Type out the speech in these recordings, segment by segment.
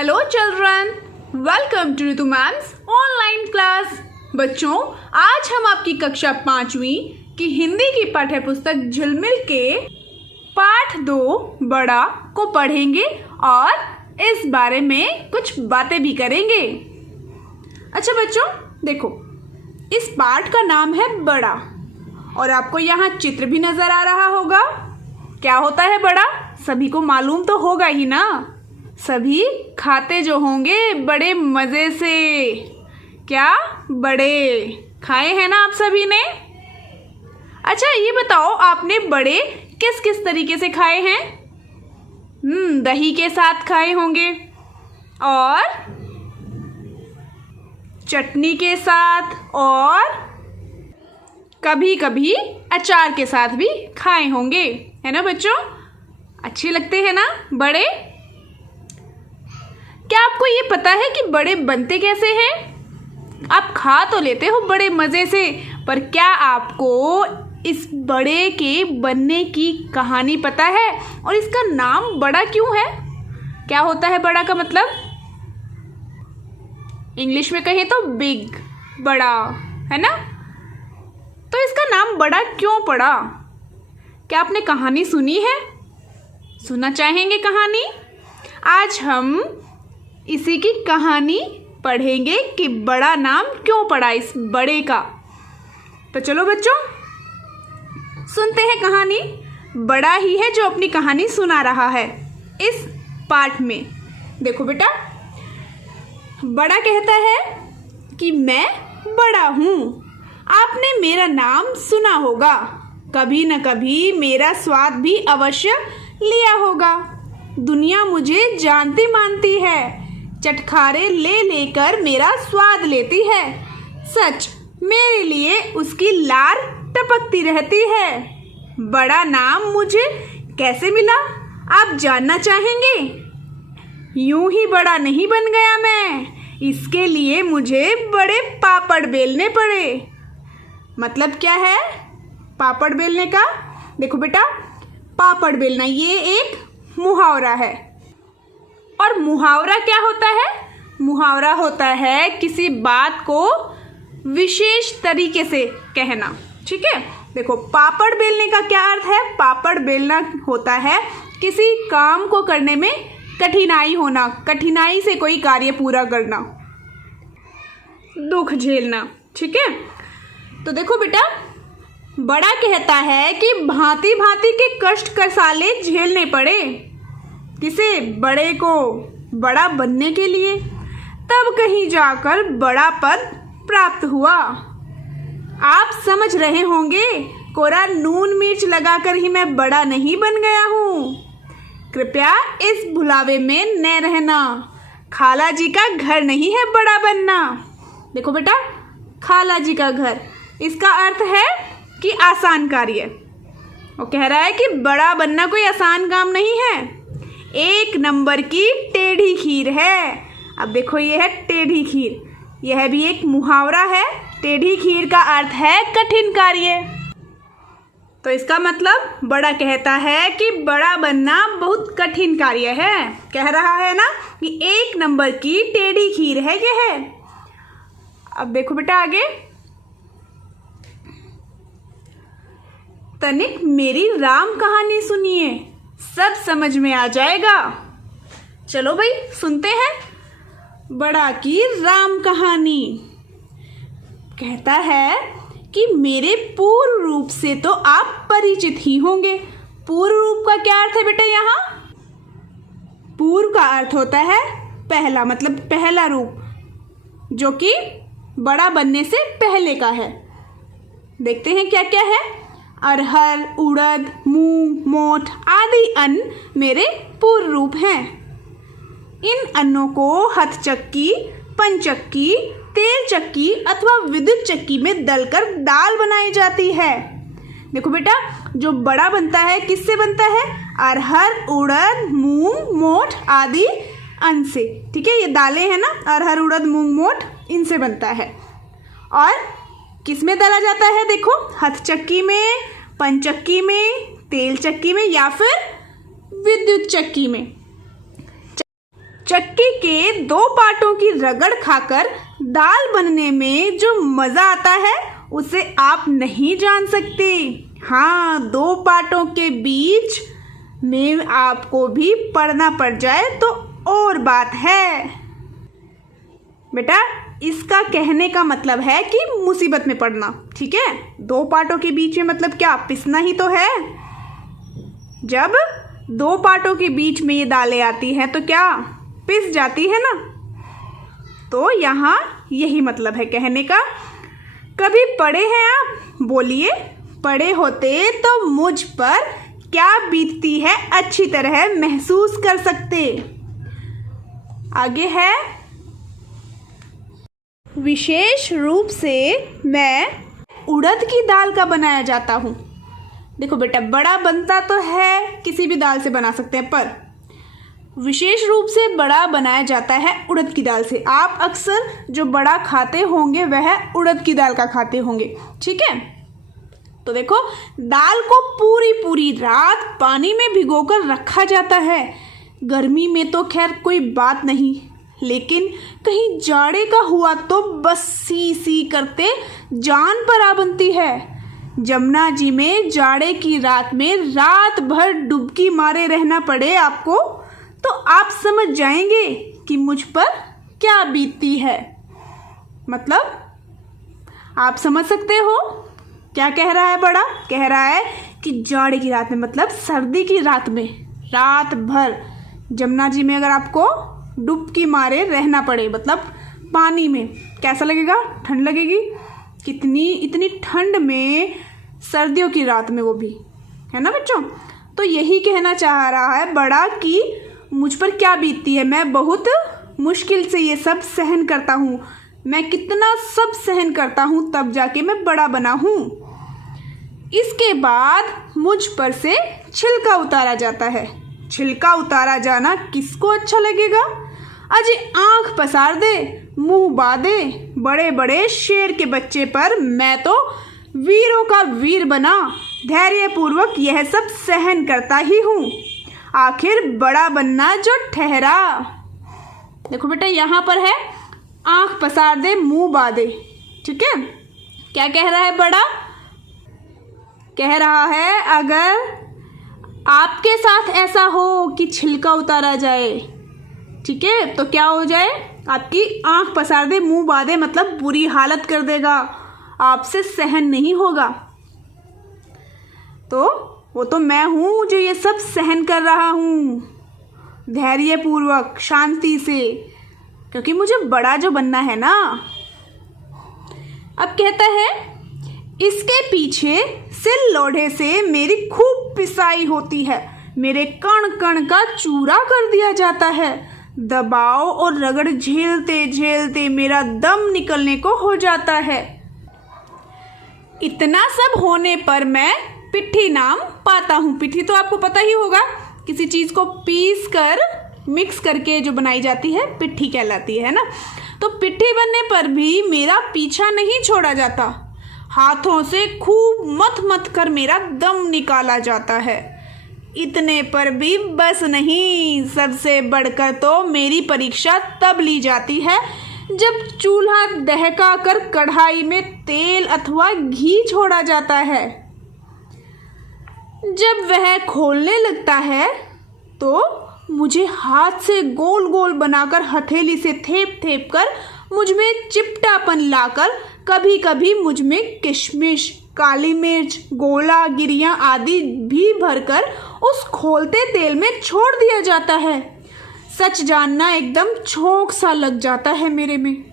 Hello children, welcome to Ritu ma'am's online class. बच्चों, आज हम आपकी कक्षा 5वीं की हिंदी की पाठ्य पुस्तक झिलमिल के पाठ 2 बड़ा को पढ़ेंगे और इस बारे में कुछ बातें भी करेंगे। अच्छा बच्चों, देखो, इस पाठ का नाम है बड़ा और आपको यहाँ चित्र भी नजर आ रहा होगा। क्या होता है बड़ा? सभी को मालूम तो होगा ही ना। सभी खाते जो होंगे बड़े मजे से। क्या बड़े खाए हैं ना आप सभी ने? अच्छा ये बताओ, आपने बड़े किस किस तरीके से खाए हैं? दही के साथ खाए होंगे और चटनी के साथ और कभी कभी अचार के साथ भी खाए होंगे, है ना बच्चों? अच्छे लगते हैं ना बड़े? क्या आपको ये पता है कि बड़े बनते कैसे हैं? आप खा तो लेते हो बड़े मज़े से, पर क्या आपको इस बड़े के बनने की कहानी पता है? और इसका नाम बड़ा क्यों है? क्या होता है बड़ा का मतलब? इंग्लिश में कहें तो बिग, बड़ा, है ना? तो इसका नाम बड़ा क्यों पड़ा? क्या आपने कहानी सुनी है? सुनना चाहेंगे कहानी? आज हम इसी की कहानी पढ़ेंगे कि बड़ा नाम क्यों पड़ा इस बड़े का। तो चलो बच्चों, सुनते हैं कहानी। बड़ा ही है जो अपनी कहानी सुना रहा है इस पाठ में। देखो बेटा, बड़ा कहता है कि मैं बड़ा हूँ। आपने मेरा नाम सुना होगा, कभी न कभी मेरा स्वाद भी अवश्य लिया होगा। दुनिया मुझे जानती मानती है, चटखारे ले लेकर मेरा स्वाद लेती है। सच, मेरे लिए उसकी लार टपकती रहती है। बड़ा नाम मुझे कैसे मिला, आप जानना चाहेंगे? यूं ही बड़ा नहीं बन गया मैं, इसके लिए मुझे बड़े पापड़ बेलने पड़े। मतलब क्या है पापड़ बेलने का? देखो बेटा, पापड़ बेलना ये एक मुहावरा है। और मुहावरा क्या होता है? मुहावरा होता है किसी बात को विशेष तरीके से कहना। ठीक है, देखो पापड़ बेलने का क्या अर्थ है? पापड़ बेलना होता है किसी काम को करने में कठिनाई होना, कठिनाई से कोई कार्य पूरा करना, दुख झेलना। ठीक है, तो देखो बेटा, बड़ा कहता है कि भांति भांति के कष्ट कसाले झेलने पड़े। किसे? बड़े को, बड़ा बनने के लिए। तब कहीं जाकर बड़ा पद प्राप्त हुआ। आप समझ रहे होंगे, कोरा नून मिर्च लगाकर ही मैं बड़ा नहीं बन गया हूँ। कृपया इस भुलावे में न रहना। खाला जी का घर नहीं है बड़ा बनना। देखो बेटा, खाला जी का घर, इसका अर्थ है कि आसान कार्य। वो कह रहा है कि बड़ा बनना कोई आसान काम नहीं है, एक नंबर की टेढ़ी खीर है। अब देखो, ये है टेढ़ी खीर, यह भी एक मुहावरा है। टेढ़ी खीर का अर्थ है कठिन कार्य। तो इसका मतलब बड़ा कहता है कि बड़ा बनना बहुत कठिन कार्य है। कह रहा है ना कि एक नंबर की टेढ़ी खीर है यह। अब देखो बेटा आगे, तनिक मेरी राम कहानी सुनिए, सब समझ में आ जाएगा। चलो भाई सुनते हैं बड़ा की राम कहानी। कहता है कि मेरे पूर्व रूप से तो आप परिचित ही होंगे। पूर्व रूप का क्या अर्थ है बेटा? यहाँ पूर्व का अर्थ होता है पहला, मतलब पहला रूप, जो कि बड़ा बनने से पहले का है। देखते हैं क्या क्या है। अरहर, उड़द, मूंग, मोठ आदि अन्न मेरे पूर्व रूप हैं। इन अन्नों को हथचक्की, पंचक्की, तेल चक्की अथवा विद्युत चक्की में दलकर दाल बनाई जाती है। देखो बेटा, जो बड़ा बनता है किससे बनता है? अरहर, उड़द, मूंग, मोठ आदि अन्न से। ठीक है, ये दालें हैं ना, अरहर, उड़द, मूंग, मोठ, इनसे बनता है। और किस में दला जाता है? देखो, हथचक्की में, पंचक्की में, तेल चक्की में या फिर विद्युत चक्की में। चक्की के दो पार्टों की रगड़ खाकर दाल बनने में जो मज़ा आता है उसे आप नहीं जान सकते। हाँ, दो पार्टों के बीच में आपको भी पढ़ना पड़ जाए तो और बात है। बेटा, इसका कहने का मतलब है कि मुसीबत में पड़ना, ठीक है। दो पार्टों के बीच में मतलब क्या, पिसना ही तो है। जब दो पार्टों के बीच में ये दालें आती हैं तो क्या पिस जाती है ना। तो यहाँ यही मतलब है कहने का। कभी पढ़े हैं आप? बोलिए, पढ़े होते तो मुझ पर क्या बीतती है अच्छी तरह महसूस कर सकते। आगे है, विशेष रूप से मैं उड़द की दाल का बनाया जाता हूँ। देखो बेटा, बड़ा बनता तो है, किसी भी दाल से बना सकते हैं, पर विशेष रूप से बड़ा बनाया जाता है उड़द की दाल से। आप अक्सर जो बड़ा खाते होंगे वह उड़द की दाल का खाते होंगे, ठीक है। तो देखो, दाल को पूरी पूरी रात पानी में भिगोकर रखा जाता है। गर्मी में तो खैर कोई बात नहीं, लेकिन कहीं जाड़े का हुआ तो बस सी सी करते जान पर आ बनती है। जमुना जी में जाड़े की रात में रात भर डुबकी मारे रहना पड़े आपको, तो आप समझ जाएंगे कि मुझ पर क्या बीतती है। मतलब आप समझ सकते हो क्या कह रहा है बड़ा? कह रहा है कि जाड़े की रात में, मतलब सर्दी की रात में, रात भर जमुना जी में अगर आपको डुबकी मारे रहना पड़े, मतलब पानी में, कैसा लगेगा? ठंड लगेगी कितनी, इतनी ठंड में, सर्दियों की रात में वो भी, है ना बच्चों। तो यही कहना चाह रहा है बड़ा कि मुझ पर क्या बीतती है, मैं बहुत मुश्किल से ये सब सहन करता हूँ, मैं कितना सब सहन करता हूँ तब जाके मैं बड़ा बना हूँ। इसके बाद मुझ पर से छिलका उतारा जाता है। छिलका उतारा जाना किसको अच्छा लगेगा? अजी आंख पसार दे, मुंह बादे बड़े बड़े शेर के बच्चे पर मैं तो वीरों का वीर बना धैर्यपूर्वक यह सब सहन करता ही हूँ, आखिर बड़ा बनना जो ठहरा। देखो बेटा, यहाँ पर है आंख पसार दे, मुंह बादे, ठीक है। क्या कह रहा है बड़ा? कह रहा है अगर आपके साथ ऐसा हो कि छिलका उतारा जाए, ठीक है, तो क्या हो जाए? आपकी आंख पसार दे, मुंह बांधे, मतलब बुरी हालत कर देगा, आपसे सहन नहीं होगा। तो वो तो मैं हूँ जो ये सब सहन कर रहा हूँ धैर्यपूर्वक, शांति से, क्योंकि मुझे बड़ा जो बनना है ना। अब कहता है, इसके पीछे सिल लोढ़े से मेरी खूब पिसाई होती है, मेरे कण कण का चूरा कर दिया जाता है, दबाव और रगड़ झेलते झेलते मेरा दम निकलने को हो जाता है। इतना सब होने पर मैं पिट्ठी नाम पाता हूँ। पिट्ठी तो आपको पता ही होगा, किसी चीज़ को पीस कर मिक्स करके जो बनाई जाती है पिट्ठी कहलाती है ना। तो पिट्ठी बनने पर भी मेरा पीछा नहीं छोड़ा जाता, हाथों से खूब मथ मथ कर मेरा दम निकाला जाता है। इतने पर भी बस नहीं, सबसे बढ़कर तो मेरी परीक्षा तब ली जाती है जब चूल्हा दहका कर कढ़ाई में तेल अथवा घी छोड़ा जाता है। जब वह खोलने लगता है तो मुझे हाथ से गोल गोल बनाकर हथेली से थेप थेप कर मुझ में चिपटापन लाकर कभी कभी मुझ में किशमिश, काली मिर्च, गोला, गिरियाँ आदि भी भरकर उस खोलते तेल में छोड़ दिया जाता है। सच जानना एकदम छोंक सा लग जाता है मेरे में।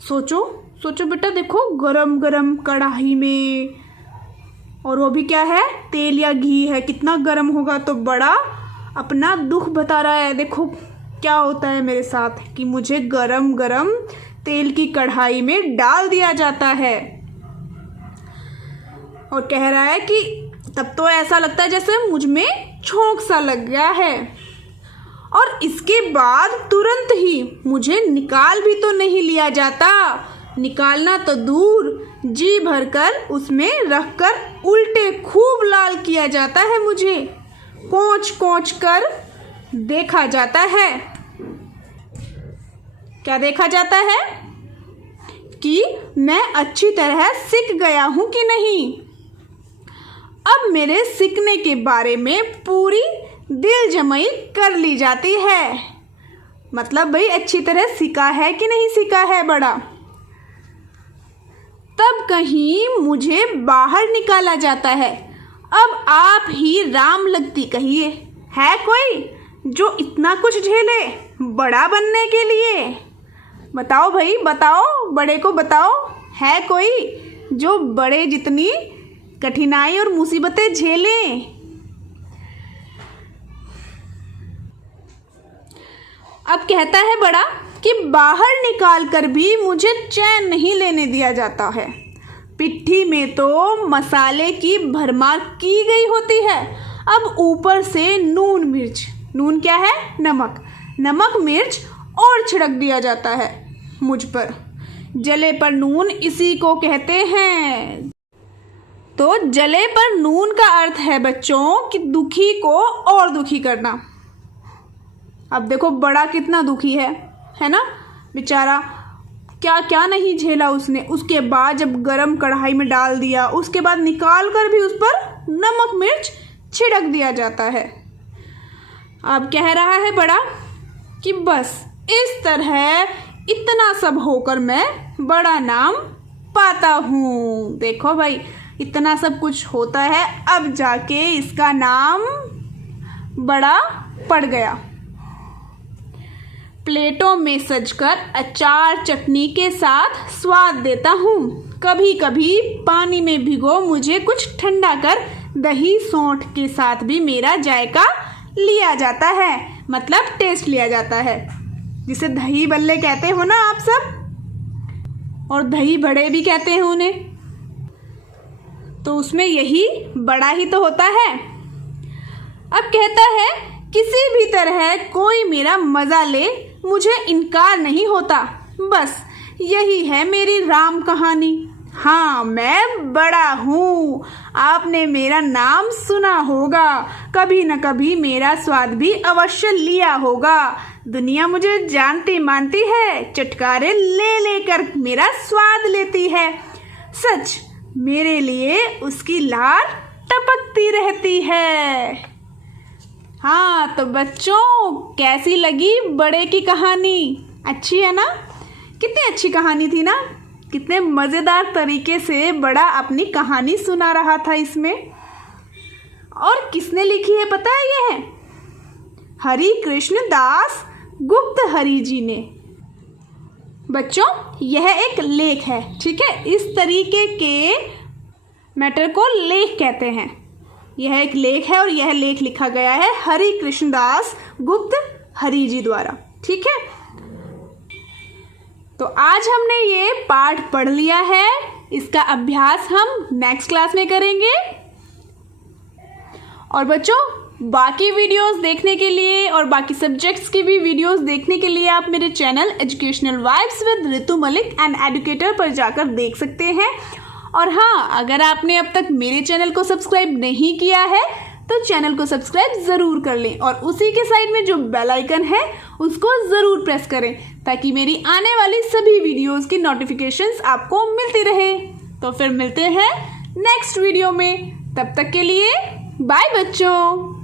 सोचो सोचो बेटा, देखो गरम गरम कढ़ाई में, और वो भी क्या है, तेल या घी है, कितना गरम होगा। तो बड़ा अपना दुख बता रहा है, देखो क्या होता है मेरे साथ कि मुझे गरम गरम तेल की कढ़ाई में डाल दिया जाता है। और कह रहा है कि तब तो ऐसा लगता है जैसे मुझ में छोंक सा लग गया है, और इसके बाद तुरंत ही मुझे निकाल भी तो नहीं लिया जाता, निकालना तो दूर, जी भरकर उसमें रखकर उल्टे खूब लाल किया जाता है, मुझे कोंच कोंच कर देखा जाता है। क्या देखा जाता है कि मैं अच्छी तरह सीख गया हूं कि नहीं। अब मेरे सीखने के बारे में पूरी दिल जमाई कर ली जाती है। मतलब भाई अच्छी तरह सीखा है कि नहीं सीखा है बड़ा। तब कहीं मुझे बाहर निकाला जाता है। अब आप ही राम लगती कहिए, है कोई जो इतना कुछ झेले बड़ा बनने के लिए? बताओ भाई बताओ, बड़े को बताओ, है कोई जो बड़े जितनी कठिनाई और मुसीबतें झेले? अब कहता है बड़ा कि बाहर निकाल कर भी मुझे चैन नहीं लेने दिया जाता है। पिट्ठी में तो मसाले की भरमार की गई होती है, अब ऊपर से नून मिर्च, नून क्या है? नमक, नमक मिर्च और छिड़क दिया जाता है मुझ पर। जले पर नून इसी को कहते हैं। तो जले पर नून का अर्थ है बच्चों कि दुखी को और दुखी करना। अब देखो बड़ा कितना दुखी है ना बेचारा, क्या क्या नहीं झेला उसने। उसके बाद जब गरम कढ़ाई में डाल दिया, उसके बाद निकाल कर भी उस पर नमक मिर्च छिड़क दिया जाता है। अब कह रहा है बड़ा कि बस इस तरह इतना सब होकर मैं बड़ा नाम पाता हूँ। देखो भाई इतना सब कुछ होता है, अब जाके इसका नाम बड़ा पड़ गया। प्लेटों में सजकर अचार चटनी के साथ स्वाद देता हूँ। कभी कभी पानी में भिगो मुझे कुछ ठंडा कर दही सौंठ के साथ भी मेरा जायका लिया जाता है। मतलब टेस्ट लिया जाता है, जिसे दही बल्ले कहते हो ना आप सब, और दही बड़े भी कहते हैं उन्हें। तो उसमें यही बड़ा ही तो होता है। अब कहता है किसी भी तरह कोई मेरा मजा ले, मुझे इनकार नहीं होता। बस यही है मेरी राम कहानी। हाँ मैं बड़ा हूँ, आपने मेरा नाम सुना होगा, कभी न कभी मेरा स्वाद भी अवश्य लिया होगा। दुनिया मुझे जानती मानती है, चटकारे ले लेकर मेरा स्वाद लेती है। सच मेरे लिए उसकी लार टपकती रहती है। हाँ तो बच्चों कैसी लगी बड़े की कहानी? अच्छी है ना? कितनी अच्छी कहानी थी ना? कितने मज़ेदार तरीके से बड़ा अपनी कहानी सुना रहा था इसमें। और किसने लिखी है पता है? ये है हरि कृष्ण दास गुप्त हरि जी ने। बच्चों यह एक लेख है, ठीक है? इस तरीके के मैटर को लेख कहते हैं। यह एक लेख है और यह लेख लिखा गया है हरि कृष्ण दास गुप्त हरि जी द्वारा, ठीक है? तो आज हमने ये पाठ पढ़ लिया है, इसका अभ्यास हम नेक्स्ट क्लास में करेंगे। और बच्चों बाकी वीडियोस देखने के लिए और बाकी सब्जेक्ट्स की भी वीडियोस देखने के लिए आप मेरे channel educational vibes with Ritu Malik and educator पर जाकर देख सकते हैं। और हाँ, अगर आपने अब तक मेरे चैनल को सब्सक्राइब नहीं किया है तो चैनल को सब्सक्राइब ज़रूर कर लें और उसी के साइड में जो बेल आइकन है उसको ज़रूर प्रेस करें ताकि मेरी आने वाली सभी वीडियोस की नोटिफिकेशंस आपको मिलती रहे। तो फिर मिलते हैं नेक्स्ट वीडियो में, तब तक के लिए बाय बच्चों।